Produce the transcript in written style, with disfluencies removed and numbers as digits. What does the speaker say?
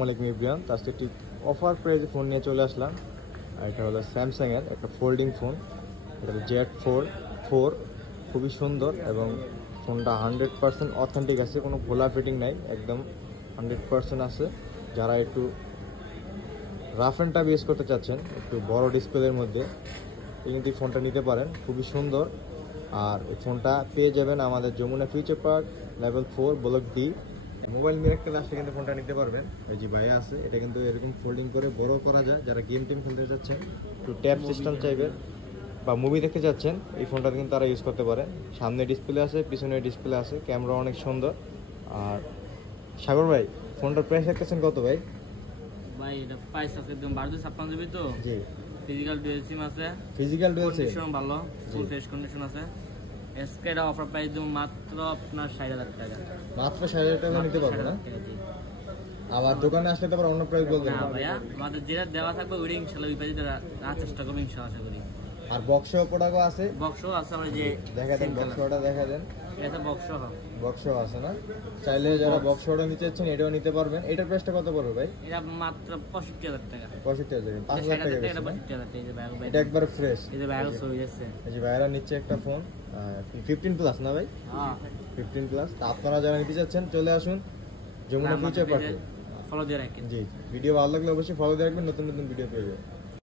আসসালামু আলাইকুম এভরিওয়ান। আজকে একটি অফার প্রাইজে ফোন নিয়ে চলে আসলাম। আর এটা হলো স্যামসাংয়ের একটা ফোল্ডিং ফোন। এটা হলো Z4 খুবই সুন্দর এবং ফোনটা 100% অথেন্টিক আছে, কোনো ভোলা ফিটিং নাই, একদম 100% আছে। যারা একটু রাফ অ্যান্ড টাফ ইউজ করতে চাচ্ছেন একটু বড় ডিসপ্লের মধ্যে, কিন্তু এই ফোনটা নিতে পারেন, খুবই সুন্দর। আর এই ফোনটা পেয়ে যাবেন আমাদের Jamuna future park level 4 block D. Mobile miracle আসলে কিন্তু ফোনটা নিতে পারবেন। এই যে ভাইয়া আছে, এটা কিন্তু এরকম ফোল্ডিং করে বড় করা যায়। যারা গেম টেম খেলতে যাচ্ছেন, একটু ট্যাব সিস্টেম চাইবেন বা মুভি দেখতে যাচ্ছেন, এই ফোনটা কিন্তু তারা ইউজ করতে পারে। সামনে ডিসপ্লে আছে, পিছনে ডিসপ্লে আছে, ক্যামেরা অনেক সুন্দর। আর সাগর ভাই, ফোনটার প্রাইস রাখতেছেন কত ভাই? ভাই এটা প্রাইস আছে একদম 1256 জিবি তো। জি, ফিজিক্যাল ডুয়াল সিম আছে, ফিজিক্যাল ডুয়াল সিম কন্ডিশন ভালো, ফুল ফ্রেশ কন্ডিশন আছে। এসকেটা অফার প্রাইস দেব মাত্র আপনার 60,000 টাকা। মাত্র 60,000 টাকা নিতে পারবেন না? আবার দোকানে আসলে তো আবার অন্য প্রাইস বলবেন না ভাইয়া, আমাদের যেটা দেওয়া থাকবে ওইটা ইনশাআল্লাহ ওই প্রাইসে দেওয়ার চেষ্টা করবো ইনশাআল্লাহ, আশা করি। আর বক্স প্রোডাক্টও আছে, বক্সও আছে, আমরা যে দেখা দেন বক্সটা দেখা দেন। এটা বক্সও হবে, বক্সও আছে না? চাইলে যারা বক্সটা নিতে চাচ্ছেন এটাও নিতে পারবেন। এটার প্রাইসটা কত পড়বে ভাই? এটা মাত্র 65,000 টাকা। 65,000, 5,000 টাকা বেশি না? 65,000 টাকা। এই যে ব্যাগ, এটা একবার ফ্রেশ। এই যে ব্যাগ সই আছে, এই যে ভাইরা নিচ্ছে একটা ফোন 15 প্লাস না ভাই? হ্যাঁ 15 প্লাস। তা আপনারা যারা নিতে চাচ্ছেন চলে আসুন যমুনা ফিউচার পার্কে। ফলো দিয়ে রাখেন। জি, ভিডিও ভালো লাগলে অবশ্যই ফলো দিয়ে রাখবেন, নতুন নতুন ভিডিও পেয়ে যাবেন।